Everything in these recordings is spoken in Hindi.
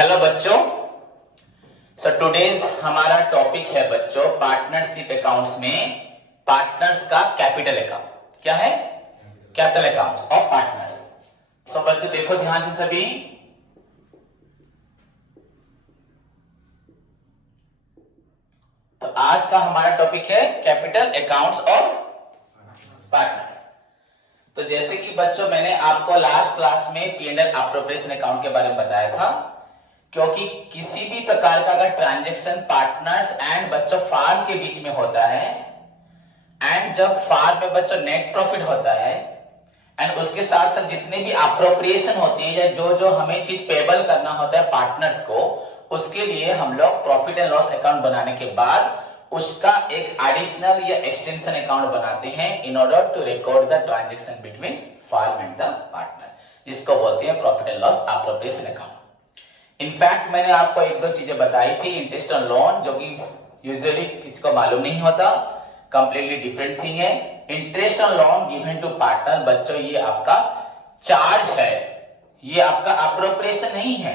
हेलो बच्चों, सो टुडेज हमारा टॉपिक है बच्चों पार्टनरशिप अकाउंट्स में पार्टनर्स का कैपिटल अकाउंट। क्या है? Capital accounts of partners. So बच्चों देखो ध्यान से सभी, तो आज का हमारा टॉपिक है कैपिटल अकाउंट्स ऑफ पार्टनर्स। तो जैसे कि बच्चों मैंने आपको लास्ट क्लास में P&L अप्रोप्रिएशन अकाउंट के बारे में बताया था, क्योंकि किसी भी प्रकार का अगर ट्रांजैक्शन पार्टनर्स एंड बच्चों फार्म के बीच में होता है एंड जब फार्म में बच्चों नेट प्रॉफिट होता है एंड उसके साथ साथ जितने भी अप्रोप्रिएशन होती है या जो जो हमें चीज पेबल करना होता है पार्टनर्स को, उसके लिए हम लोग प्रॉफिट एंड लॉस अकाउंट बनाने के बाद उसका एक एडिशनल या एक्सटेंशन अकाउंट बनाते हैं in order to record the transaction between firm and the partner, जिसको बोलते हैं profit and loss appropriation account. In fact मैंने आपको एक दो चीजें बताई थी, इंटरेस्ट ऑन लोन, जो कि यूजुअली किसी को मालूम नहीं होता, कंप्लीटली डिफरेंट थिंग है। Interest on loan given to partner बच्चों ये आपका चार्ज है, ये आपका अप्रोप्रिएशन नहीं है,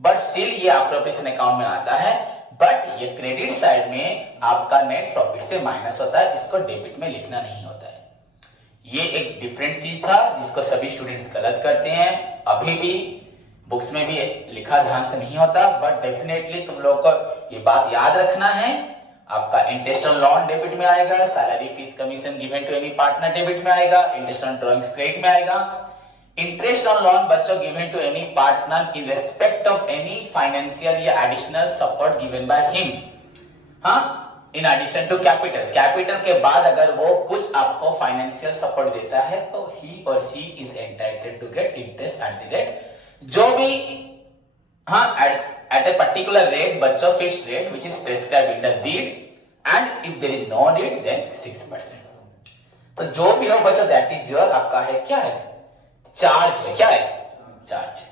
बट स्टिल ये अप्रोप्रिएशन अकाउंट में आता है, बट ये क्रेडिट साइड में आपका नेट प्रॉफिट से माइनस होता है, इसको डेबिट में लिखना नहीं होता है। ये एक डिफरेंट चीज था जिसको सभी स्टूडेंट्स गलत करते हैं, अभी भी बुक्स में भी लिखा ध्यान से नहीं होता, बट डेफिनेटली तुम लोग को ये बात याद रखना है। आपका इंटरेस्ट ऑन लोन डेबिट में आएगा, salary fees commission given to any partner debit में आएगा, इंटरेस्ट ऑन ड्रॉइंग्स क्रेडिट में आएगा, इंटरेस्ट ऑन लोन बच्चों given to any partner in respect of any financial या additional support given by him, हाँ, in addition to capital. Capital के बाद अगर वो कुछ आपको फाइनेंशियल सपोर्ट देता है तो ही और she is entitled to get interest at the rate, जो भी, हाँ, at a particular rate बच्चों fixed rate which is prescribed in the deed, and if there is no deed then 6%। तो जो भी हो बच्चों that is your आपका है, क्या है, चार्ज है, क्या है, चार्ज है।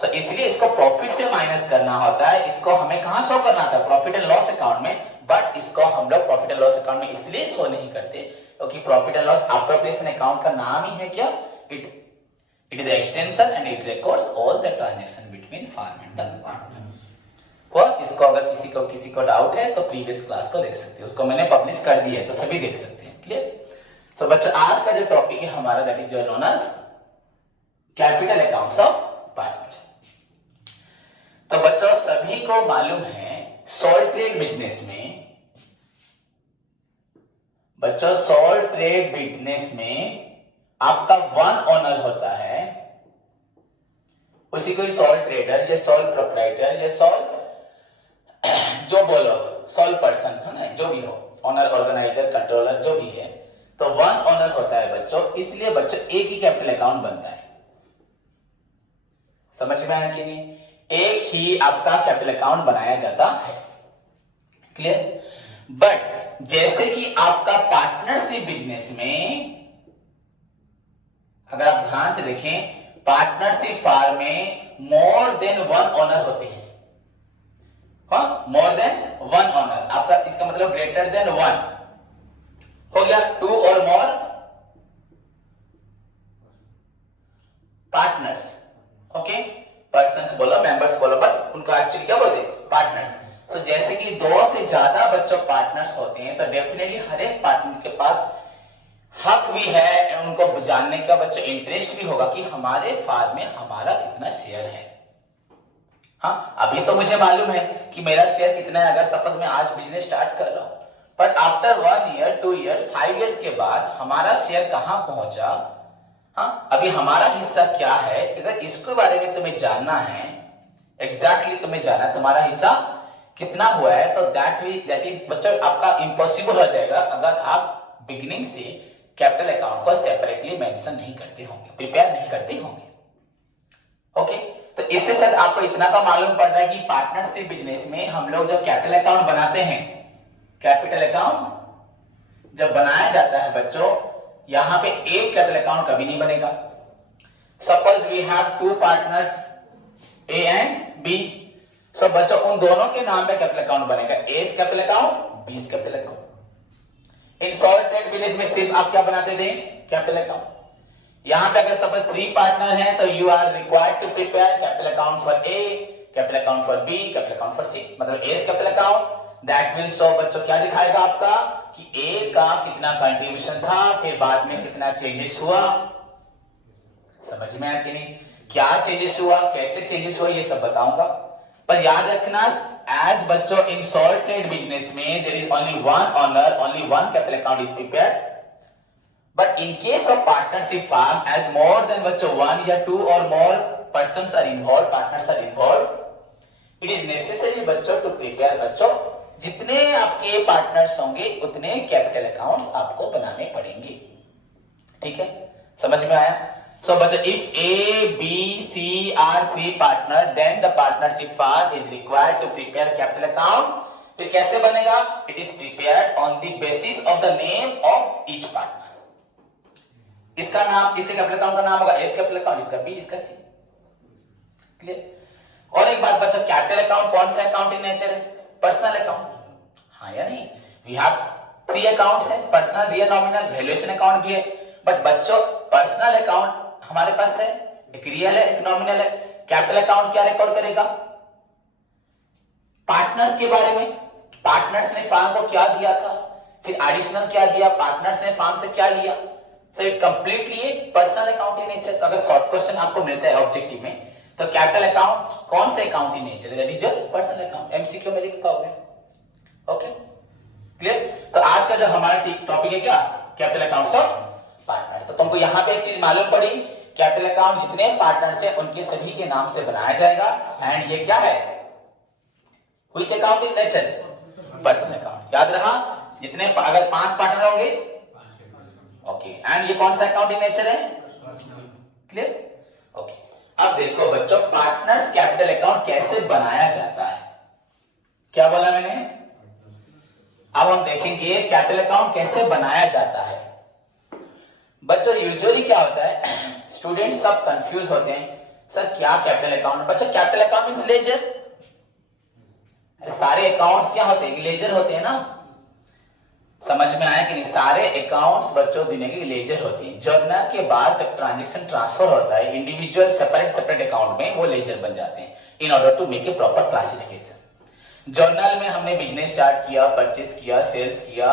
तो इसलिए इसको प्रॉफिट से माइनस करना होता है, इसको हमें कहां शो करना था, प्रॉफिट एंड लॉस अकाउंट में, बट इसको हम लोग प्रॉफिट एंड लॉस अकाउंट में इसलिए शो नहीं करते क्योंकि profit and loss appropriation account का नाम ही है क्या, it is the extension and it records all the transaction between farm and the partner। वो इसको अगर किसी को डाउट है तो प्रीवियस क्लास को देख सकते हैं, उसको मैंने पब्लिश कर दिया है तो सभी देख सकते हैं। क्लियर? तो बच्चों आज का जो टॉपिक है हमारा that is known as capital accounts of partners. तो बच्चों सभी को मालूम है सोल ट्रेड बिजनेस में, बच्चों सोल ट्रेड बिजनेस में आपका वन ओनर होता है, उसी को सोल ट्रेडर या सोल प्रोप्राइटर या सोल जो बोलो सोल पर्सन है ना, जो भी हो, ओनर, ऑर्गेनाइजर, कंट्रोलर, जो भी है, तो वन ओनर होता है बच्चों, इसलिए बच्चों एक ही कैपिटल अकाउंट बनता है। समझ में आया कि नहीं? एक ही आपका कैपिटल अकाउंट बनाया जाता है। क्लियर? बट जैसे कि आपका पार्टनरशिप बिजनेस में अगर आप ध्यान से देखें, पार्टनरशिप फार्म में मोर देन वन ओनर होते हैं, हाँ, मोर देन वन ओनर, आपका इसका मतलब ग्रेटर देन वन हो गया, टू और मोर पार्टनर्स, ओके, पर्सन्स बोलो, मेंबर्स बोलो, बट उनको एक्चुअली क्या बोलते हैं, पार्टनर्स। सो जैसे कि दो से ज्यादा बच्चों पार्टनर्स होते हैं तो डेफिनेटली हर एक पार्टनर के पास हक भी है, उनको जानने का बच्चों इंटरेस्ट भी होगा कि हमारे फार्म में हमारा कितना शेयर है। हाँ, अभी तो मुझे मालूम है कि मेरा शेयर कितना है, अगर सपोज मैं आज बिजनेस स्टार्ट कर रहा हूं, पर आफ्टर 1 ईयर 2 ईयर 5 इयर्स के बाद हमारा शेयर कहां पहुंचा, हाँ, अभी हमारा हिस्सा क्या है, अगर इसके बारे में तुम्हें जानना है, एग्जैक्टली तुम्हें जानना है तुम्हारा हिस्सा कितना हुआ है, तो दैट इज बच्चों आपका इम्पॉसिबल हो जाएगा अगर आप बिगिनिंग से कैपिटल अकाउंट को सेपरेटली मेंशन नहीं करते होंगे, प्रिपेयर नहीं करते होंगे। ओके, तो इससे शायद आपको इतना तो मालूम पड़ रहा है कि पार्टनरशिप बिजनेस में हम लोग जब कैपिटल अकाउंट बनाते हैं, कैपिटल अकाउंट जब बनाया जाता है बच्चों, यहां पे एक कैपिटल अकाउंट कभी नहीं बनेगा। Suppose we have two partners A and B, so बच्चों उन दोनों के नाम पे कैपिटल अकाउंट बनेगा, A capital account, B capital account. In sole trade business में सिर्फ आप क्या बनाते थे, कैपिटल अकाउंट। यहां पे अगर सपोज 3 पार्टनर हैं तो you are required to prepare capital account for A, capital account for B, capital account for C, मतलब A is capital account that will show बच्चों क्या दिखाएगा आपका कि ए का कितना कंट्रीब्यूशन था, फिर बाद में कितना चेंजेस हुआ। समझ में आया कि नहीं? क्या चेंजेस हुआ, कैसे चेंजेस हुआ, ये सब बताऊंगा। पर याद रखना एज बच्चों इन सॉल्ट ट्रेड बिजनेस में there is only one owner, only one capital account is prepared. But in case of partnership firm as more than बच्चों वन या टू और more persons are involve, partners are involve, it is necessary बच्चों टू प्रिपेयर बच्चों जितने आपके पार्टनर्स होंगे उतने कैपिटल अकाउंट्स आपको बनाने पड़ेंगे। ठीक है, समझ में आया? So बच्चों if A, B, C are three partners, then the partnership firm is required to prepare capital account. फिर कैसे बनेगा? It is prepared on the basis of the name of each partner. इसका नाम, इससे कैपिटल अकाउंट का नाम होगा A कैपिटल अकाउंट, इसका B, इसका C। क्लियर? और एक बात बच्चों, कैपिटल अकाउंट कौन सा अकाउंट इन नेचर है? Personal account. हाँ या नहीं? वी हैव थ्री अकाउंट्स हैं, personal, real, nominal, valuation account भी है। बट बच्चों पर्सनल अकाउंट हमारे पास है, एक रियल है, एक नॉमिनल है। कैपिटल अकाउंट क्या रिकॉर्ड करेगा? पार्टनर्स के बारे में, पार्टनर्स ने फर्म को क्या दिया था, फिर एडिशनल क्या दिया, पार्टनर्स ने फर्म से क्या लिया। So it completely personal account in nature. अगर शॉर्ट क्वेश्चन आपको मिलता है ऑब्जेक्टिव में तो कैपिटल अकाउंट कौन से अकाउंट इन नेचर है? That is your personal account. MCQ में लिख पाओगे। Okay, clear? तो आज का जो हमारा टॉपिक है क्या? Capital accounts of partners. तो तुमको यहां पे एक चीज मालूम पड़ी, कैपिटल अकाउंट जितने पार्टनर्स हैं उनके सभी के नाम से बनाया जाएगा। एंड ये क्या है? Which account in nature? Personal account. याद रहा? जितने अगर 5 पार्टनर होंगे, ओके, एंड ये कौन सा अकाउंट इन नेचर है? क्लियर? ओके, अब देखो बच्चों पार्टनर्स कैपिटल अकाउंट कैसे बनाया जाता है। क्या बोला मैंने? अब हम देखेंगे कैपिटल अकाउंट कैसे बनाया जाता है। बच्चों यूजुअली क्या होता है, स्टूडेंट सब कंफ्यूज होते हैं, सर क्या कैपिटल अकाउंट? बच्चों कैपिटल अकाउंट मींस लेजर। सारे अकाउंट्स क्या होते हैं? लेजर होते हैं ना। समझ में आया कि नहीं? सारे अकाउंट्स बच्चों दुनिया की लेजर होती हैं। जर्नल के बाद जब ट्रांजैक्शन ट्रांसफर होता है इंडिविजुअल सेपरेट अकाउंट में, वो लेजर बन जाते हैं in order to make a proper classification. Journal में हमने बिजनेस स्टार्ट किया, परचेस किया, सेल्स किया,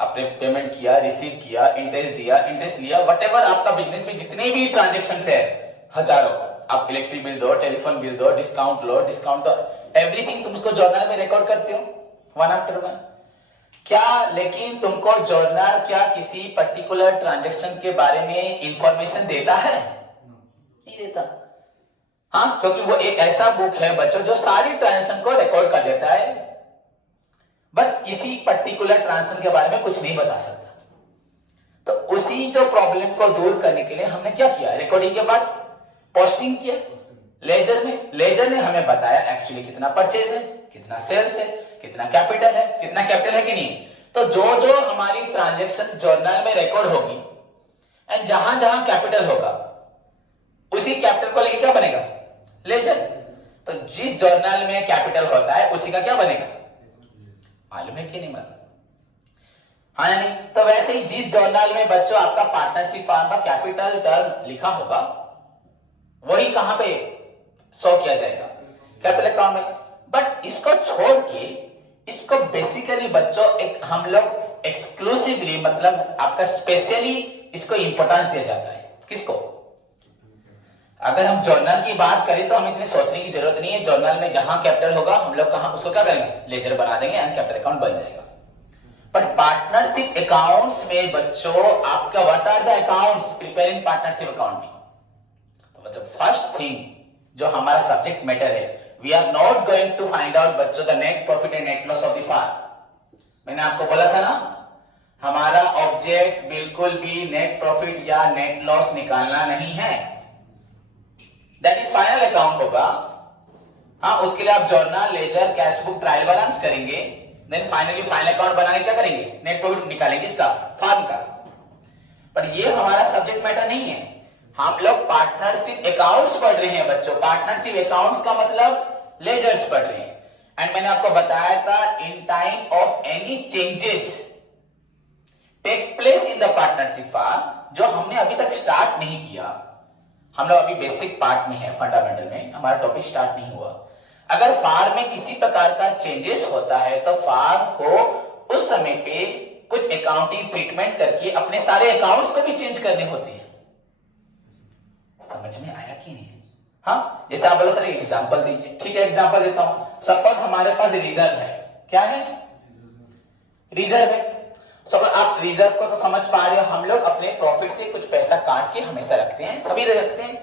आपने पेमेंट किया, रिसीव किया, इंटरेस्ट दिया, इंटरेस्ट लिया, व्हाटएवर आपका बिजनेस में जितने भी ट्रांजैक्शंस है, हजारों, आप इलेक्ट्रिक बिल दो, टेलीफोन बिल दो, डिस्काउंट लो, डिस्काउंट दो, एवरीथिंग तुम उसको जर्नल में रिकॉर्ड करते हो वन आफ्टर वन। क्या लेकिन तुमको जर्नल क्या किसी पर्टिकुलर ट्रांजैक्शन के बारे में इंफॉर्मेशन देता है? नहीं देता। हाँ, क्योंकि वो एक ऐसा बुक है बच्चों जो सारी ट्रांजैक्शन को रिकॉर्ड कर देता है, बट किसी पर्टिकुलर ट्रांजैक्शन के बारे में कुछ नहीं बता सकता। तो उसी जो प्रॉब्लम को दूर करने के लिए हमने क्या किया? रिकॉर्डिंग के बाद पोस्टिंग किया लेजर में। लेजर ने हमें बताया एक्चुअली कितना परचेज है, कितना सेल्स है, कितना कैपिटल है, कितना कैपिटल है कि नहीं। तो जो जो हमारी ट्रांजैक्शन जर्नल में रिकॉर्ड होगी एंड जहां जहां कैपिटल होगा उसी कैपिटल को लेके क्या बनेगा? लेजर। तो जिस जर्नल में कैपिटल होता है उसी का क्या बनेगा? मालूम है कि नहीं मालूम? हाँ या नहीं? तो वैसे ही जिस जर्नल में बच्चों आपका पार्टनरशिप फर्म का कैपिटल टर्म लिखा होगा वही कहां पे शो किया जाएगा? कैपिटल अकाउंट में। बट इसको छोड़ के इसको बेसिकली बच्चों एक हम लोग एक्सक्लूसिवली मतलब आपका स्पेशली इसको इंपॉर्टेंस दिया जाता है। किसको? अगर हम जर्नल की बात करें तो हमें इतनी सोचने की जरूरत नहीं है। जर्नल में जहां कैपिटल होगा हम लोग कहां उसको क्या करेंगे? लेजर बना देंगे एंड कैपिटल अकाउंट बन जाएगा। बट पार्टनरशिप अकाउंट्स में बच्चों आपका what are the accounts prepare in partnership account में? तो बच्चों फर्स्ट थिंग जो हमारा सब्जेक्ट मैटर है, we are not going to find out बच्चों the net profit and net loss of the firm. मैंने आपको बोला था ना, हमारा ऑब्जेक्ट बिल्कुल भी नेट प्रॉफिट या नेट लॉस निकालना नहीं है। दैट इज फाइनल अकाउंट होगा। हाँ, उसके लिए आप journal, ledger, cash book, trial balance करेंगे, देन फाइनली फाइनल अकाउंट बनाने क्या करेंगे? नेट प्रॉफिट निकालेंगे इसका, फर्म का। पर ये हमारा सब्जेक्ट मैटर नहीं है। हम लोग पार्टनरशिप अकाउंट्स पढ़ रहे हैं बच्चों। पार्टनरशिप अकाउंट्स का मतलब लेजर्स पढ़ रहे हैं। एंड मैंने आपको बताया था in time of any changes take place in the partnership firm, जो हमने अभी तक स्टार्ट नहीं किया। हम लोग अभी बेसिक पार्ट में है, फंडामेंटल में, हमारा टॉपिक स्टार्ट नहीं हुआ। अगर फार्म में किसी प्रकार का चेंजेस होता है तो फार्म को उस समय पे कुछ अकाउंटिंग ट्रीटमेंट करके अपने सारे अकाउंट्स को भी चेंज करने होते हैं। समझ में आया कि नहीं? हाँ, जैसे आप बोलो सर एग्जांपल दीजिए। ठीक है, एग्जांपल देता हूं। सपोज हमारे पास रिजर्व है। क्या है? रिजर्व है। सब आप रिजर्व को तो समझ पा रहे हो, हम लोग अपने प्रॉफिट से कुछ पैसा काट के हमेशा रखते हैं, सभी रखते हैं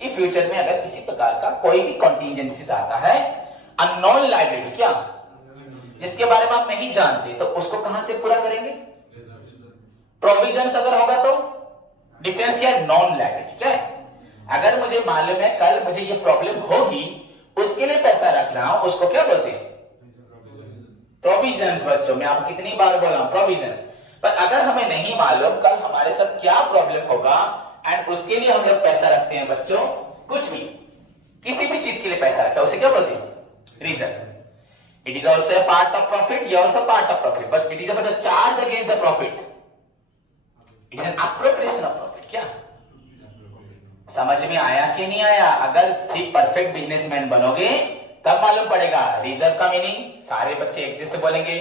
कि फ्यूचर में अगर किसी प्रकार का कोई भी कॉन्टिजेंसीज आता है, अननोन लायबिलिटी, क्या जिसके बारे में आप नहीं जानते, तो उसको कहां से पूरा करेंगे? प्रोविजंस अगर होगा तो डिफरेंस क्या है? Non liability. क्या है? अगर मुझे मालूम है कल मुझे ये प्रॉब्लम होगी, उसके लिए पैसा रख रहा हूं, उसको क्या बोलते हैं? प्रोविजंस। बच्चों मैं आपको कितनी बार बोला हूं प्रोविजंस। पर अगर हमें नहीं मालूम कल हमारे साथ क्या प्रॉब्लम होगा एंड उसके लिए हम लोग पैसा रखते हैं बच्चों, कुछ भी किसी भी चीज के लिए पैसा रखा है, उसे क्या बोलते हैं? Reserve. It is also a part of profit, ये also part of profit, but it is a charge against the profit. It is an appropriation of profit. क्या समझ में आया कि नहीं आया? अगर ठीक परफेक्ट बिजनेसमैन बनोगे तब मालूम पड़ेगा रिजर्व का मीनिंग। सारे बच्चे एक जैसे बोलेंगे।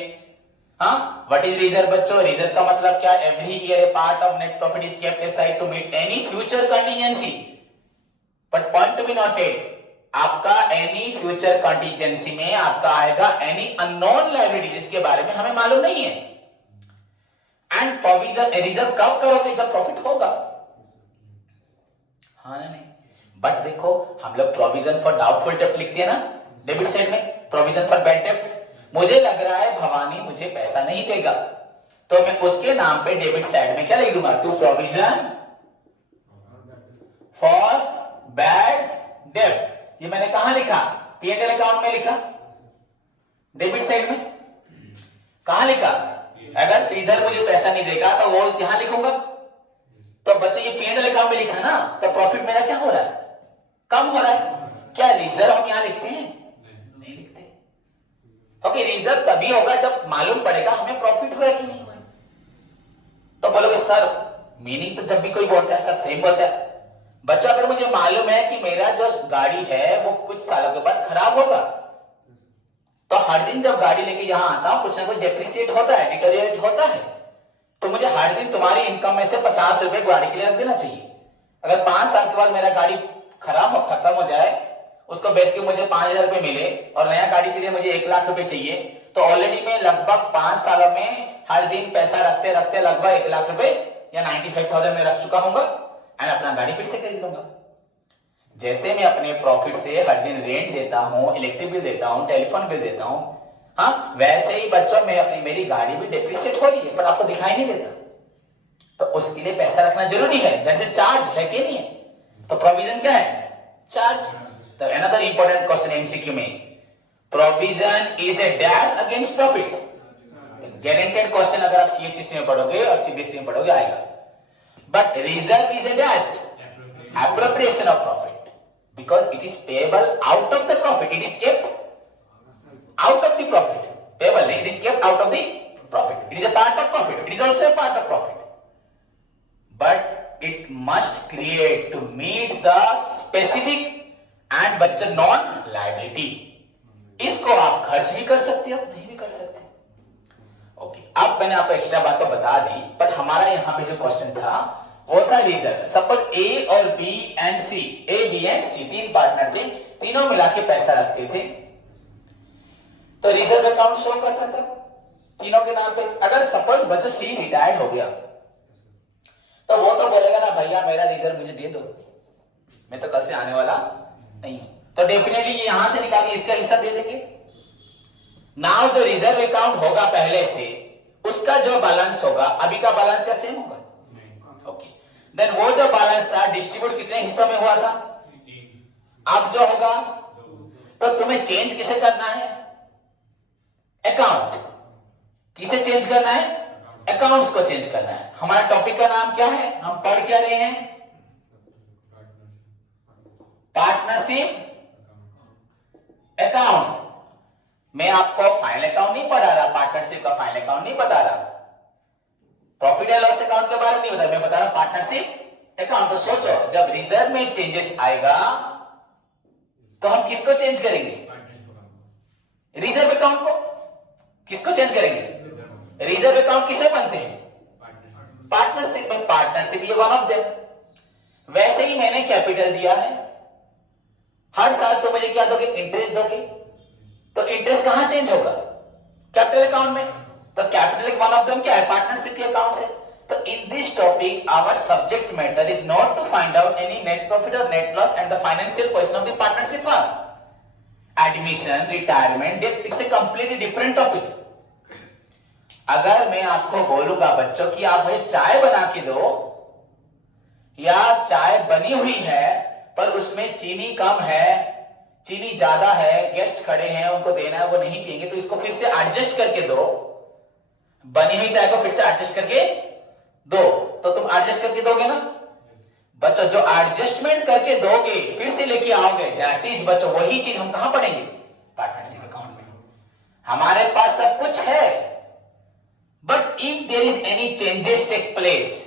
हाँ, व्हाट इज रिजर्व बच्चों? रिजर्व का मतलब क्या? Every year a part of net profit is kept aside to meet any future contingency. But point to be noted, आपका एनी फ्यूचर कंटीजेंसी में आपका आएगा एनी अननोन लायबिलिटी जिसके बारे में हमें मालूम नहीं है। एंड प्रोविजन रिजर्व कब करोगे? जब प्रॉफिट होगा। हाँ ना? नहीं, बट देखो हम लोग प्रोविजन फॉर डाउटफुल डेब्ट लिखते हैं ना डेबिट साइड में, प्रोविजन फॉर बैड डेब्ट। मुझे लग रहा है भवानी मुझे पैसा नहीं देगा, तो मैं उसके नाम पे डेबिट साइड में क्या लिख दूंगा? टू प्रोविजन फॉर बैड डेब्ट। ये मैंने कहां लिखा? P&L अकाउंट में लिखा, डेबिट साइड में। कहां लिखा? अगर श्रीधर मुझे पैसा नहीं देगा तो वो यहां लिखूंगा। तो बच्चे ये P&L अकाउंट में लिखा ना, तो प्रॉफिट मेरा क्या हो रहा है? कम हो रहा है। क्या रिजर्व हम यहां लिखते हैं? नहीं लिखते। ओके, रिजर्व तभी होगा जब मालूम पड़ेगा हमें प्रॉफिट हुआ कि नहीं हुआ। तो बोलोगे सर मीनिंग तो जब भी कोई बोलता है सर सेम बोलता है। बच्चा अगर मुझे मालूम है कि मेरा जो गाड़ी है वो कुछ सालों के बाद खराब होगा, तो हर दिन जब गाड़ी लेके यहां आता हूं कुछ ना कुछ डेप्रिसिएट होता है, डिटोरिएट होता है, तो मुझे हर दिन तुम्हारी इनकम में से 50 रुपए गाड़ी के लिए रख देना चाहिए। अगर 5 साल के बाद मेरा गाड़ी खराब हो खत्म हो जाए, उसको बेच के मुझे 5,000 रुपए मिले और नया गाड़ी के लिए मुझे 1 लाख रुपए चाहिए, तो ऑलरेडी मैं लगभग 5 सालों में हर दिन पैसा रखते रखते लगभग 1 लाख रुपए या 95,000 में रख चुका हूंगा एंड अपना गाड़ी फिर से खरीद लूंगा। जैसे मैं अपने प्रॉफिट से हर दिन रेंट देता हूं, इलेक्ट्रिक बिल देता हूं, टेलीफोन बिल देता हूं, हाँ वैसे ही बच्चों में अपनी मेरी गाड़ी भी डेप्रिसिएट हो रही है, पर आपको दिखाई नहीं देता। तो उसके लिए पैसा रखना जरूरी है। दैट इज चार्ज है कि नहीं है? तो प्रोविजन क्या है? चार्ज। तो अनदर इंपॉर्टेंट क्वेश्चन एमसीक्यू में, provision is a dash against profit. Guaranteed question अगर आप सीएचएससी में पढ़ोगे और सीबीएसई में पढ़ोगे आएगा। But reserve is a dash appropriation of profit because it is payable out of the profit. It is kept out of the profit. Payable, it is kept out of the profit. It is a part of profit. It is also a part of profit. But it must create to meet the specific and बच्चे non liability. इसको आप खर्च भी कर सकते हो, नहीं भी कर सकते। ओके, अब मैंने आपको एक्स्ट्रा बात तो बता दी, बट हमारा यहाँ पे जो क्वेश्चन था वो था रिजर्व। सपोज ए और B and C, A B and C 3 partner थे, तीनों मिला के पैसा रखते थे, तो रिजर्व अकाउंट शो करता था तीनों के नाम पे। अगर सपोज बच्चा सी रिटायर्ड हो गया तो वो तो बोलेगा ना भैया मेरा रिजर्व मुझे दे दो, मैं तो कल से आने वाला नहीं हूं, तो डेफिनेटली ये यहां से निकाल के इसका हिस्सा दे देंगे। नाउ जो रिजर्व अकाउंट होगा पहले से, उसका जो बैलेंस होगा अभी का बैलेंस क्या सेम होगा? ओके, देन वो जो बैलेंस था डिस्ट्रीब्यूट कितने हिस्सों में हुआ था? अब जो होगा तो तुम्हें चेंज किसे करना है? अकाउंट। किसे चेंज करना है? अकाउंट्स को चेंज करना है। हमारा टॉपिक का नाम क्या है? हम पढ़ क्या रहे हैं? Partnership accounts. मैं आपको फाइनल अकाउंट नहीं पढ़ा रहा, पार्टनरशिप का फाइनल अकाउंट नहीं बता रहा, प्रॉफिट एंड लॉस अकाउंट के बारे में नहीं बता, मैं बता रहा पार्टनरशिप अकाउंट। तो सोचो जब रिजर्व में चेंजेस आएगा तो हम किसको चेंज करेंगे? रिजर्व अकाउंट को किसको चेंज करेंगे? रिजर्व अकाउंट किसे बनते हैं? पार्टनरशिप में। पार्टनरशिप ये वन ऑफ देम। वैसे ही मैंने कैपिटल दिया है, हर साल तो मुझे क्या दोगे? इंटरेस्ट दोगे। तो इंटरेस्ट कहां चेंज होगा? कैपिटल अकाउंट में। तो कैपिटल वन ऑफ देम क्या है? पार्टनरशिप के अकाउंट है। तो in this topic our subject matter is not to find out any net profit or net loss and the financial position of the partnership firm. Admission, retirement, debt, it's a completely different topic. अगर मैं आपको बोलूंगा बच्चों कि आप मुझे चाय बना के दो, या चाय बनी हुई है पर उसमें चीनी कम है, चीनी ज्यादा है, गेस्ट खड़े हैं उनको देना है वो नहीं पिएंगे, तो इसको फिर से एडजस्ट करके दो, बनी हुई चाय को फिर से एडजस्ट करके दो, तो तुम एडजस्ट करके दोगे ना बच्चों? जो एडजस्टमेंट करके दोगे फिर से लेके आओगे, दैट इज बच्चों वही चीज हम कहां पढ़ेंगे? पार्टनरशिप अकाउंट में। हमारे पास सब कुछ है, but if there is any changes take place,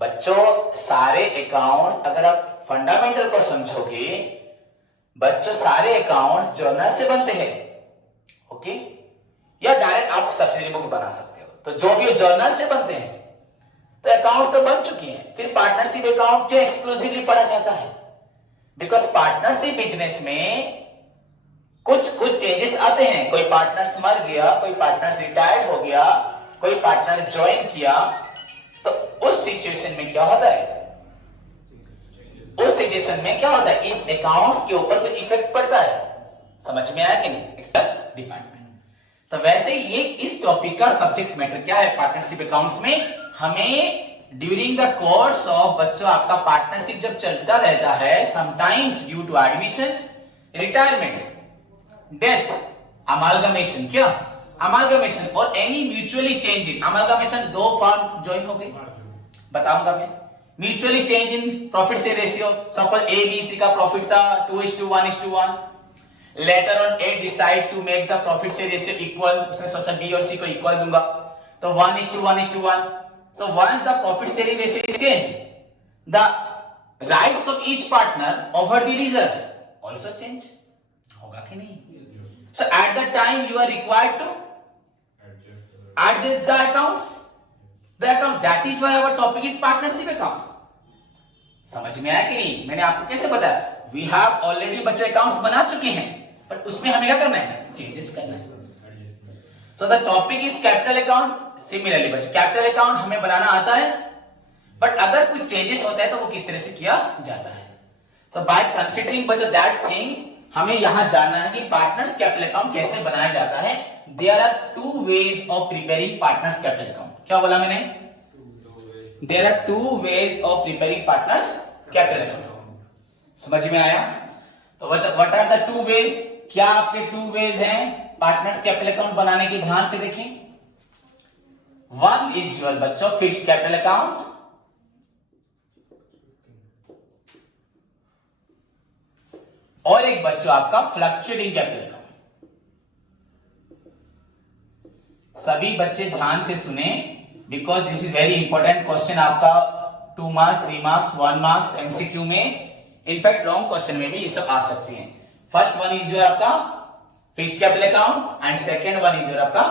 बच्चों सारे अकाउंट्स अगर आप फंडामेंटल को समझोगे बच्चों, सारे अकाउंट्स जर्नल से बनते हैं, ओके? या डायरेक्ट आप सब्सिडी बुक बना सकते हो, तो जो भी जर्नल से बनते हैं तो अकाउंट तो बन चुकी हैं। फिर पार्टनरशिप अकाउंट क्यों एक्सक्लूसिवली पढ़ा जाता है? बिकॉज पार्टनरशिप बिजनेस में कुछ चेंजेस आते हैं। कोई पार्टनर्स मर गया, कोई पार्टनर्स रिटायर्ड हो गया, कोई पार्टनर ज्वाइन किया, तो उस सिचुएशन में क्या होता है? उस सिचुएशन में क्या होता है? इस अकाउंट्स के ऊपर कोई इफेक्ट पड़ता है। समझ में आया कि नहीं? डिपार्टमेंट। तो वैसे ये इस टॉपिक का सब्जेक्ट मैटर क्या है पार्टनरशिप अकाउंट्स में? हमें ड्यूरिंग द कोर्स ऑफ बच्चों आपका पार्टनरशिप जब चलता रहता है, sometimes due to admission, retirement, death, amalgamation, क्या अमालगमेशन और any mutually change in amalgamation, दो फर्म ज्वाइन हो गई, बताऊंगा मैं। म्यूचुअली चेंज इन प्रॉफिट से ratio, suppose A B C का प्रॉफिट था 2:1:1, later on A decide to make the profit से रेशियो इक्वल, उसने सोचा बी और सी को इक्वल दूंगा, तो 1:1:1। so once the profit sharing ratio is changed, the rights of each partner over the reserves also change, होगा कि नहीं? so at that time you are required to adjust the accounts, the account, that is why our topic is partnership accounts. समझ में आया कि नहीं? मैंने आपको कैसे बताया? we have already बच्चे अकाउंट्स बना चुके हैं, पर उसमें हमें क्या करना है? चेंजेस करना है। so the topic is capital account. Similarly बच्चे कैपिटल अकाउंट हमें बनाना आता है, बट अगर कुछ चेंजेस होता है तो वो किस तरह से किया जाता है? so by considering बच्चों that thing, हमें यहां जानना है कि पार्टनर्स कैपिटल अकाउंट कैसे बनाया जाता है। there are two ways of preparing partners capital account. क्या बोला मैंने? there are two ways of preparing partners capital account. समझ में आया? तो बच्चों what are the two ways? क्या आपके two ways हैं पार्टनर्स कैपिटल अकाउंट बनाने की? ध्यान से देखें। वन इज योर बच्चों फिक्स्ड कैपिटल अकाउंट, और एक बच्चों आपका फ्लक्चुएटिंग कैपिटल अकाउंट। सभी बच्चे ध्यान से सुने, because this is very important question आपका 2 मार्क्स, 3 मार्क्स, 1 मार्क्स एमसीक्यू में, इनफैक्ट लॉन्ग क्वेश्चन में भी ये सब आ सकते हैं। फर्स्ट वन इज योर आपका fixed capital account and second one is your आपका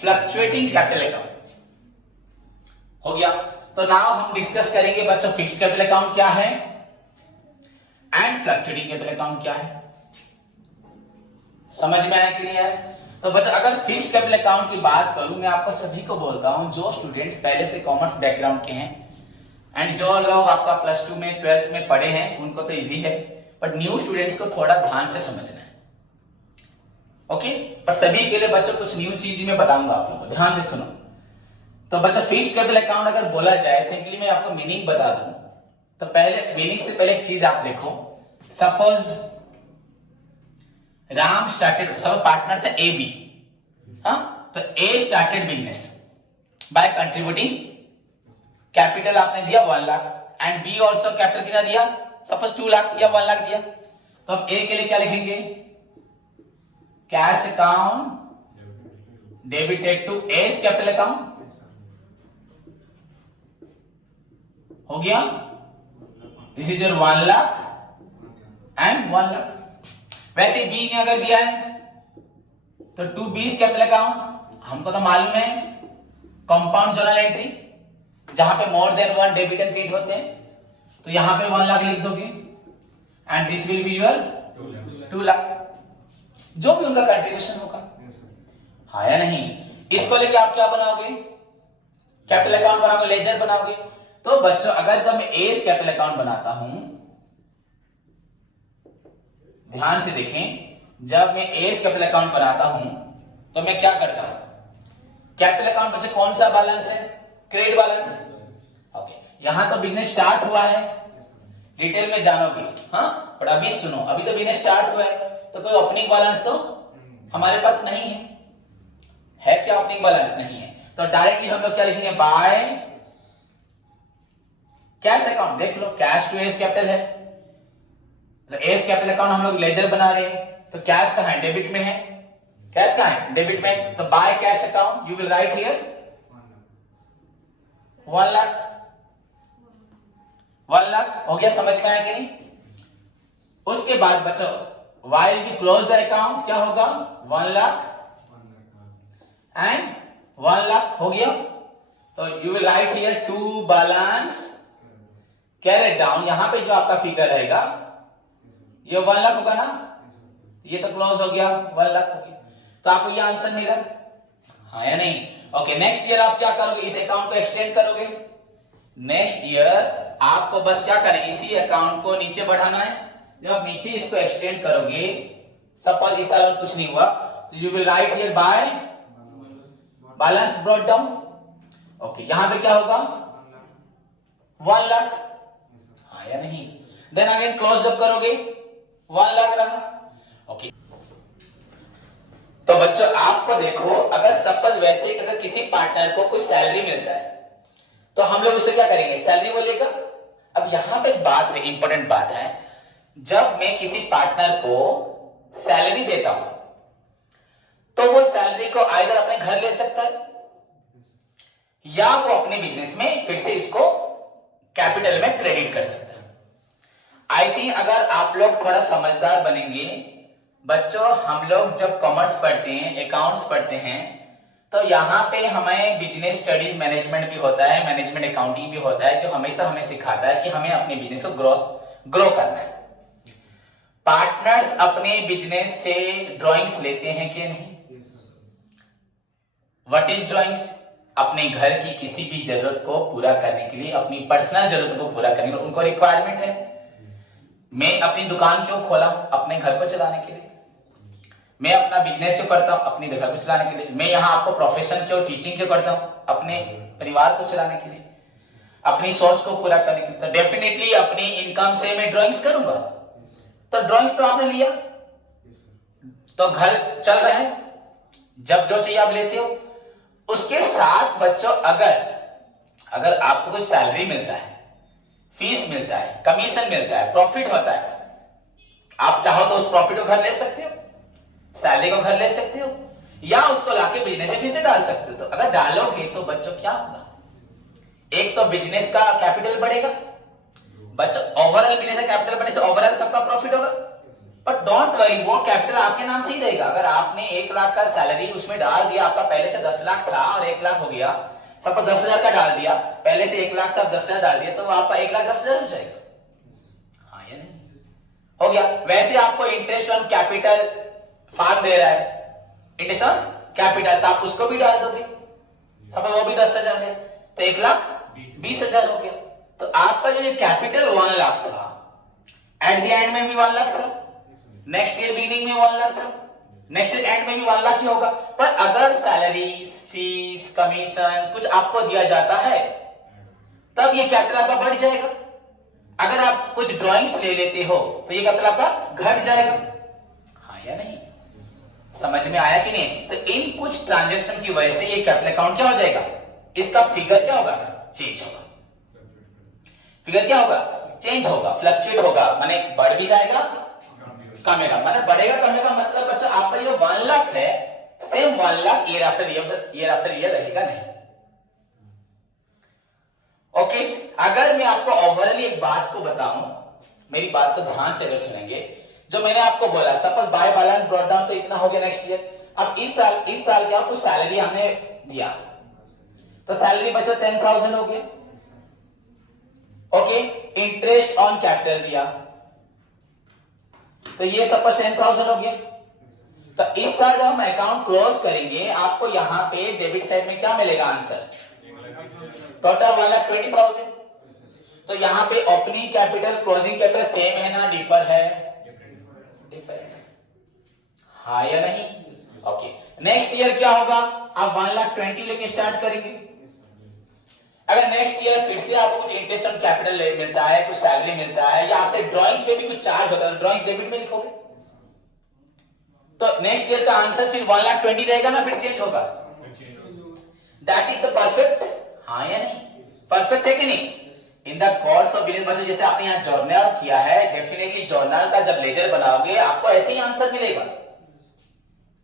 फ्लक्चुएटिंग कैपिटल अकाउंट। हो गया? तो नाउ हम डिस्कस करेंगे बच्चों फिक्स्ड कैपिटल अकाउंट क्या है एंड फ्लक्चुएटिंग कैपिटल अकाउंट क्या है। समझ में आया कि नहीं है? तो बच्चों अगर फिक्स्ड कैपिटल अकाउंट की बात करूं, मैं आपको सभी को बोलता हूं जो स्टूडेंट्स पहले से कॉमर्स बैकग्राउंड के हैं एंड जो लोग आपका +2 में 12th में पढ़े हैं उनको तो इजी है, बट न्यू स्टूडेंट्स को थोड़ा ध्यान से समझना है, ओके? पर सभी के लिए बच्चों कुछ न्यू चीज मैं बताऊंगा आप लोगों को, ध्यान से सुनो। तो बच्चा फिक्स्ड कैपिटल अकाउंट अगर बोला जाए, सिंपली मैं आपको मीनिंग बता दूं, तो पहले मीनिंग से पहले एक चीज आप देखो। सपोज राम स्टार्टेड, सब पार्टनर से ए बी, हाँ, तो A started business by contributing capital आपने दिया 1 lakh and B also capital कितना दिया, सपोज 2 लाख या 1 लाख दिया, तो हम ए के लिए क्या लिखेंगे? Cash account debited to A's capital account. हो गया? This is your 1 lakh and 1 lakh. वैसे बी ने अगर दिया है तो 2B कैपिटल अकाउंट हमको तो मालूम है, कंपाउंड जर्नल एंट्री जहां पे more than 1 debit and credit होते हैं, तो यहां पे 1 लाख लिख दोगे and this will be your 2 lakh, जो भी उनका कंट्रीब्यूशन होगा। हाँ या नहीं? इसको लेके आप क्या बनाओगे? कैपिटल अकाउंट बनाओगे, लेजर बनाओगे। तो बच्चों अगर जब मैं एस कैपिटल अकाउंट बनाता हूं, ध्यान से देखें, जब मैं एस कैपिटल अकाउंट बनाता हूं तो मैं क्या करता हूं? कैपिटल अकाउंट बच्चे कौन सा बैलेंस है? Credit balance. ओके, यहां तो बिजनेस स्टार्ट हुआ है, डिटेल में जानोगे, हाँ, पर अभी सुनो, अभी तो बिजनेस स्टार्ट हुआ है, तो कोई ओपनिंग बैलेंस तो हमारे पास नहीं है क्या? ओपनिंग बैलेंस नहीं है, तो डायरेक्टली हम लोग क्या लिखेंगे? By cash account. देख लो, कैश टू एस कैपिटल है, तो एस कैपिटल अकाउंट हम लोग लेजर बना रहे हैं, तो कैश कहां है? डेबिट में है। कैश कहां है? डेबिट में। तो by cash account you will write here 1 lakh. 1 lakh हो गया, समझ में आया कि नहीं? उसके बाद बच्चों while you close the account क्या होगा? 1 लाख एंड 1 लाख हो गया, तो you will write here to balance carried down. यहां पे जो आपका फिगर रहेगा ये 1 लाख होगा ना, ये तो क्लोज हो गया, 1 लाख हो गया, तो आपको ये आंसर मिला, हाँ या नहीं? ओके, नेक्स्ट ईयर आप क्या करोगे? इस अकाउंट को एक्सटेंड करोगे। नेक्स्ट ईयर आपको बस क्या करें? इसी अकाउंट को नीचे बढ़ाना है। जब आप नीचे इसको एक्सटेंड करोगे, सपोज इस साल कुछ नहीं हुआ, तो you will write here by balance brought down. Okay, यहां पे क्या होगा? 1 लाख, हाँ या नहीं? देन अगेन क्लोज जब करोगे 1 लाख रहा। ओके, तो बच्चों आपको देखो, अगर सपोज वैसे अगर किसी पार्टनर को कोई सैलरी मिलता है तो हम लोग उसे क्या करेंगे? सैलरी वो लेगा। अब यहां पे बात है, इंपॉर्टेंट बात है, जब मैं किसी पार्टनर को सैलरी देता हूं तो वो सैलरी को आइदर अपने घर ले सकता है या वो अपने बिजनेस में फिर से इसको कैपिटल में क्रेडिट कर सकता है। आई थिंक अगर आप लोग थोड़ा समझदार बनेंगे बच्चों, हम लोग जब कॉमर्स पढ़ते हैं, अकाउंट्स पढ़ते हैं, तो यहाँ पे हमें बिजनेस स्टडीज मैनेजमेंट भी होता है, मैनेजमेंट अकाउंटिंग भी होता है, जो हमेशा हमें सिखाता है कि हमें अपने बिजनेस को ग्रो करना है। पार्टनर्स अपने बिजनेस से ड्राइंग्स लेते हैं कि नहीं? What is drawings? अपने घर की किसी भी जरूरत को पूरा करने के लिए, अपनी पर्सनल जरूरत को पूरा करने के लिए उनको रिक्वायरमेंट है। मैं अपनी दुकान क्यों खोला? अपने घर को चलाने के लिए। मैं अपना बिजनेस क्यों करता हूं? अपने घर को चलाने के लिए। मैं यहाँ आपको प्रोफेशन क्यों, टीचिंग क्यों करता हूं? अपने परिवार को चलाने के लिए, अपनी सोच को पूरा करने के लिए। तो डेफिनेटली अपनी इनकम से मैं ड्राइंग्स करूंगा। तो ड्राइंग्स तो आपने लिया, तो घर चल रहा है, जब जो चाहिए आप लेते हो। उसके साथ बच्चों अगर आपको कुछ सैलरी मिलता है, फीस मिलता है, कमीशन मिलता है, प्रॉफिट होता है, आप चाहो तो उस प्रॉफिट को घर ले सकते हो, सैलरी को घर ले सकते हो, या उसको लाके बिजनेस में फिर से डाल सकते हो। तो अगर डालोगे तो बच्चों क्या होगा? एक तो बिजनेस का कैपिटल बढ़ेगा बच्चों, ओवरऑल बिजनेस का कैपिटल बढ़ने से ओवरऑल सबका प्रॉफिट होगा। पर डोंट वरी, वो कैपिटल आपके नाम से ही रहेगा। अगर आपने 1 लाख का सैलरी उसमें डाल दिया, आपका पहले से 10 लाख था और 1 लाख हो गया, सबको 10,000 का डाल दिया, पहले से 1 लाख था 10,000 डाल दिया, तो आपका 1,10,000 हो जाएगा, हाँ या नहीं? हो गया। वैसे आपको इंटरेस्ट ऑन कैपिटल फार्म दे रहा है, इंटरेस्ट ऑन कैपिटल, तो आप उसको भी डाल दोगे, सब वो भी 10,000 है, तो 1,20,000 हो गया। तो आपका जो कैपिटल 1 लाख था, एट द एंड में भी 1 लाख था, नेक्स्ट ईयर बिगिनिंग में 1 लाख था, नेक्स्ट ईयर एंड में भी 1 लाख ही होगा। पर अगर सैलरीज, फीस, कमीशन कुछ आपको दिया जाता है, तब ये कैपिटल आपका बढ़ जाएगा। अगर आप कुछ ड्राइंग्स ले लेते हो तो ये कैपिटल आपका घट जाएगा, हाँ या नहीं? समझ में आया कि नहीं? तो इन कुछ ट्रांजेक्शन की वजह से ये कैपिटल अकाउंट क्या हो जाएगा? इसका फिगर क्या होगा? चेंज होगा। फिगर क्या होगा? चेंज होगा, फ्लक्चुएट होगा, माने बढ़ भी जाएगा, कमेगा, माने बढ़ेगा कमेगा, मतलब बच्चा आपका जो 1 लाख है same 1 lakh year after year रहेगा नहीं। ओके, अगर मैं आपको ओवरऑली एक बात को बताऊं, मेरी बात को ध्यान से अगर सुनेंगे, जो मैंने आपको बोला, suppose by balance brought down तो इतना हो गया नेक्स्ट ईयर, अब इस साल क्या कुछ सैलरी हमने दिया, तो सैलरी बचा 10,000 हो गया। ओके, इंटरेस्ट ऑन कैपिटल दिया, तो ये सपोज 10,000 हो गया। तो इस साल जब हम अकाउंट क्लोज करेंगे, आपको यहां पे डेबिट साइड में क्या मिलेगा आंसर, टोटल 1,20,000। तो यहाँ पे opening capital closing capital same है ना, डिफर है, डिफरेंट है, हाँ या नहीं? ओके, नेक्स्ट ईयर क्या होगा, आप 1,20,000 लेके स्टार्ट करेंगे। अगर नेक्स्ट ईयर फिर से आपको इंटरेस्ट ऑन कैपिटल मिलता है, कुछ सैलरी मिलता है, या आपसे ड्राइंग्स पे भी कुछ चार्ज होता है, ड्राइंग्स डेबिट में लिखोगे, तो नेक्स्ट ईयर का आंसर फिर 1,20,000 रहेगा ना, फिर चेंज होगा। दैट इज द परफेक्ट, हाँ या नहीं? परफेक्ट है कि नहीं? In the course of business बच्चों, जैसे आपने यहाँ जर्नल किया है, डेफिनेटली जर्नल का जब लेजर बनाओगे आपको ऐसे ही आंसर मिलेगा।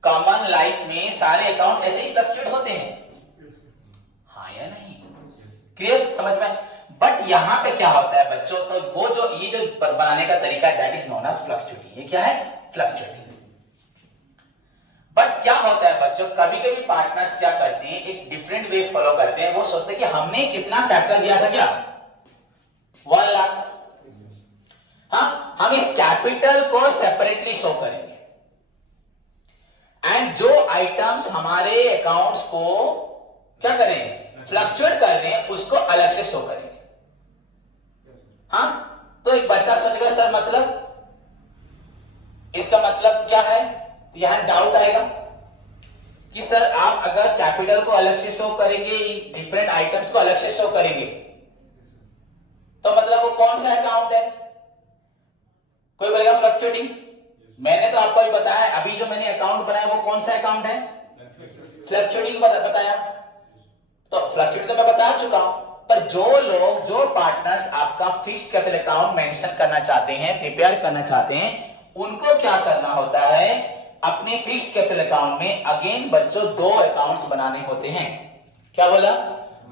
कॉमन लाइफ में सारे अकाउंट ऐसे ही फ्लक्चुएट होते हैं, हाँ या नहीं? क्लियर, समझ में? बट यहां पे क्या होता है बच्चों, तो वो जो ये जो बनाने का तरीका that is known as fluctuating. ये क्या है, फ्लक्चुएटिंग। बट क्या होता है बच्चों, कभी कभी पार्टनर्स क्या करते हैं, एक डिफरेंट वे फॉलो करते हैं। वो सोचते हैं कि हमने कितना कैपिटल दिया था, क्या 1 लाख, हाँ, हम इस कैपिटल को सेपरेटली शो करेंगे, एंड जो आइटम्स हमारे अकाउंट्स को क्या करेंगे, फ्लक्चुएट कर रहे हैं, उसको अलग से शो करेंगे। हाँ, तो एक बच्चा सोचेगा सर मतलब इसका मतलब क्या है, तो यहां डाउट आएगा कि सर आप अगर कैपिटल को अलग से शो करेंगे, डिफरेंट आइटम्स को अलग से शो करेंगे, तो मतलब वो कौन सा अकाउंट है? कोई बोलेगा फ्लक्चुएटिंग। मैंने तो आपको भी बताया, अभी जो मैंने अकाउंट बनाया वो कौन सा अकाउंट है, फ्लक्चुएटिंग बताया। तो फ्लक्चुएटिंग तो मैं बता चुका हूं, पर जो पार्टनर्स आपका फिक्स्ड कैपिटल अकाउंट मेंशन करना चाहते हैं, प्रिपेयर करना चाहते हैं, उनको क्या करना होता है, अपने फिक्स्ड कैपिटल अकाउंट में अगेन बच्चों 2 अकाउंट्स बनाने होते हैं। क्या बोला,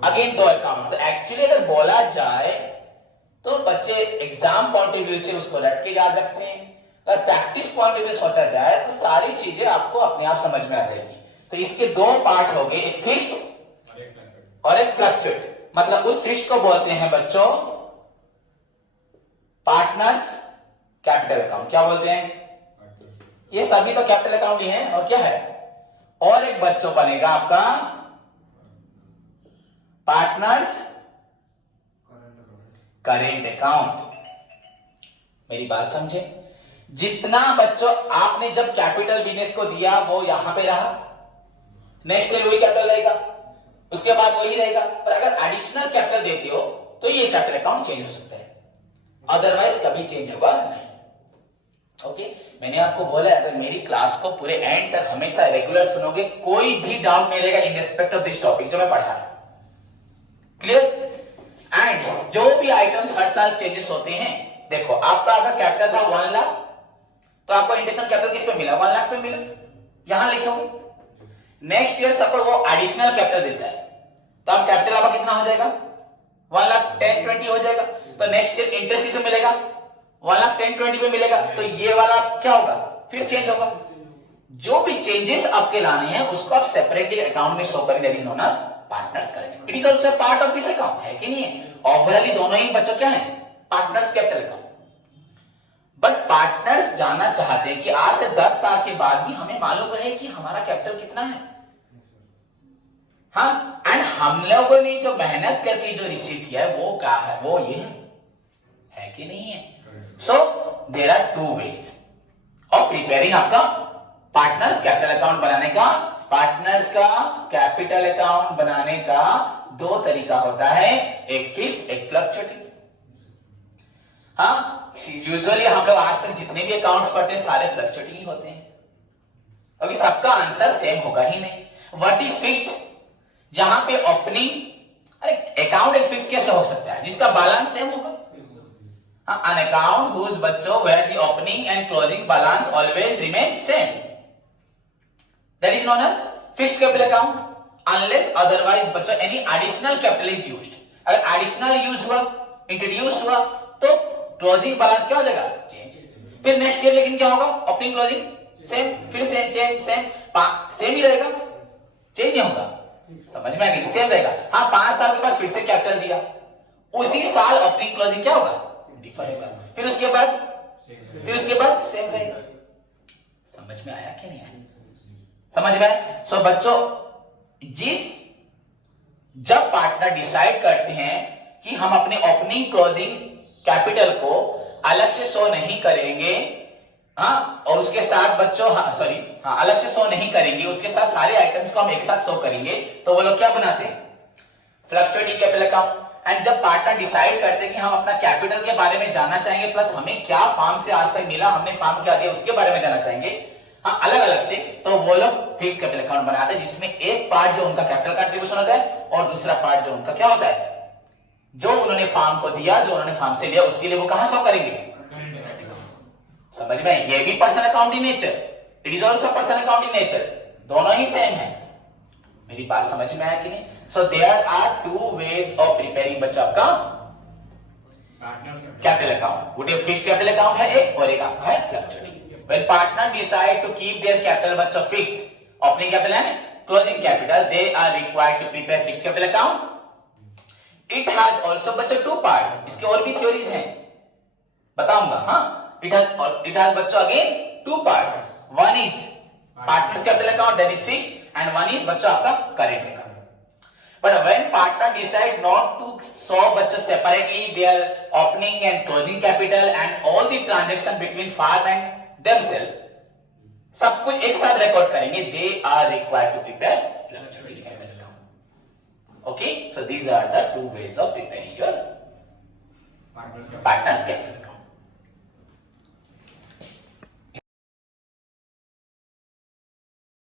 अगेन 2 अकाउंट्स। तो एक्चुअली अगर बोला जाए तो बच्चे एग्जाम पॉइंट ऑफ व्यू से उसको रट के याद रखते हैं, अगर प्रैक्टिस पॉइंट ऑफ व्यू सोचा जाए तो सारी चीजें आपको अपने आप समझ में आ जाएगी। तो इसके 2 पार्ट हो गए, एक फिक्स्ड और एक फ्लक्चुएट। मतलब उस फिक्स्ड को बोलते हैं बच्चों पार्टनर्स कैपिटल अकाउंट। क्या बोलते हैं, ये सभी तो कैपिटल अकाउंट ही है, और क्या है, और एक बच्चों बनेगा आपका पार्टनर्स करेंट अकाउंट। मेरी बात समझे? जितना बच्चों आपने जब कैपिटल बिजनेस को दिया वो यहां पे रहा, नेक्स्ट ईयर वही कैपिटल रहेगा, उसके बाद वही रहेगा। पर अगर एडिशनल कैपिटल देते हो तो ये कैपिटल अकाउंट चेंज हो सकता है, अदरवाइज कभी चेंज होगा नहीं। ओके, मैंने आपको बोला अगर मेरी क्लास को पूरे एंड तक हमेशा रेगुलर सुनोगे, कोई भी डाउट नहीं रहेगा in respect of this topic जो मैं पढ़ा रहा हूं। क्लियर? एंड जो भी आइटम्स हर साल चेंजेस होते हैं, देखो आपका अगर कैपिटल था 1 लाख, तो आपको इंडियन कैपिटल किस पे मिला, 1 लाख पे मिला, यहां लिखोगे। नेक्स्ट ईयर सपोज वो एडिशनल कैपिटल देता है, तो अब कैपिटल आपका कितना हो जाएगा, 1,10,20 हो जाएगा। तो नेक्स्ट ईयर इंटरेस्ट किसे मिलेगा, 1,10,20 पे मिलेगा, तो ये वाला क्या होगा, फिर चेंज होगा। जो भी चेंजेस आपके लाने हैं उसको आप सेपरेटली अकाउंट में शो करेंगे, that is known as partners करेंगे। It is also part of this account, है कि नहीं है? ओवरऑली दोनों ही बच्चों क्या है, partners capital account. But partners जानना चाहते हैं कि आज से 10 साल के बाद भी हमें मालूम रहे कि हमारा कैपिटल कितना है। हाँ, एंड हम लोगों ने जो मेहनत करके जो रिसीव किया है वो क्या है, वो ये है कि नहीं है? So there are 2 ways of preparing आपका पार्टनर्स कैपिटल अकाउंट बनाने का। पार्टनर्स का कैपिटल अकाउंट बनाने का 2 तरीका होता है, एक फिक्स्ड एक फ्लक्चुएटिंग। हाँ, यूजुअली हम लोग आज तक जितने भी अकाउंट्स पढ़ते हैं सारे फ्लक्चुएटिंग ही होते हैं, क्योंकि सबका आंसर सेम होगा ही नहीं। व्हाट इज फिक्स्ड, जहां पे ओपनिंग, अरे अकाउंट एक फिक्स कैसे हो सकता है जिसका बैलेंस सेम होगा? An account whose बच्चों where the opening and closing balance always remain same, that is known as fixed capital account unless otherwise बच्चों any additional capital is used। अगर additional यूज हुआ, इंट्रोड्यूस हुआ, तो क्लोजिंग बैलेंस क्या हो जाएगा, चेंज। फिर नेक्स्ट ईयर लेकिन क्या होगा, ओपनिंग क्लोजिंग सेम, फिर सेम सेम सेम सेम ही रहेगा, चेंज नहीं होगा। समझ में आ गई? सेम रहेगा। हाँ, 5 साल के बाद फिर से कैपिटल दिया, उसी साल ओपनिंग क्लोजिंग क्या होगा? डिफर होगा। फिर उसके बाद सेम रहेगा। समझ में आया कि नहीं आया? समझ में आया? सो बच्चों, जब पार्टनर डिसाइड करते हैं कि हम अपने ओपनिंग क्लोजिंग कैपिटल को अलग से शो नहीं करेंगे, हाँ, और उसके साथ बच्चों अलग से शो नहीं करेंगे, उसके साथ सारे आइटम्स को हम एक साथ शो करेंगे, तो वो लोग क्या बनाते हैं? Fluctuating capital account. एंड जब पार्टनर डिसाइड करते हैं कि हम अपना कैपिटल के बारे में जानना चाहेंगे, प्लस हमें क्या फार्म से आज तक मिला, हमने फार्म क्या दिया, उसके बारे में जानना चाहेंगे, हाँ, अलग अलग से, तो वो लोग फिक्स्ड कैपिटल अकाउंट बनाते हैं, जिसमें एक पार्ट जो उनका कैपिटल कंट्रीब्यूशन होता है और दूसरा पार्ट जो उनका क्या होता है, जो उन्होंने फार्म को दिया, जो उन्होंने फार्म से लिया, उसके लिए वो कहां शो करेंगे? समझ में? ये भी personal account in nature, it is also personal account in nature, दोनों ही सेम है। मेरी बात समझ में आया कि नहीं? So there are 2 ways of preparing बच्चा आपका कैपिटल अकाउंट। वो फिक्स्ड कैपिटल अकाउंट है एक, और एक आपका है fluctuating. When partner decide to keep their capital बच्चों fixed, opening capital and closing capital, they are required to prepare fixed capital account. It has also बच्चों 2 parts. इसके और भी theories हैं, बताऊंगा। हाँ, it has बच्चों again 2 parts. One is partner's capital account, that is fixed, and one is बच्चों आपका current account. But when partner decide not to show बच्चों separately their opening and closing capital and all the transaction between firm and themselves, सब कुछ एक साथ रिकॉर्ड करेंगे, they are required to prepare fluctuating capital account. Okay, so these are the 2 ways of preparing your partner's capital account.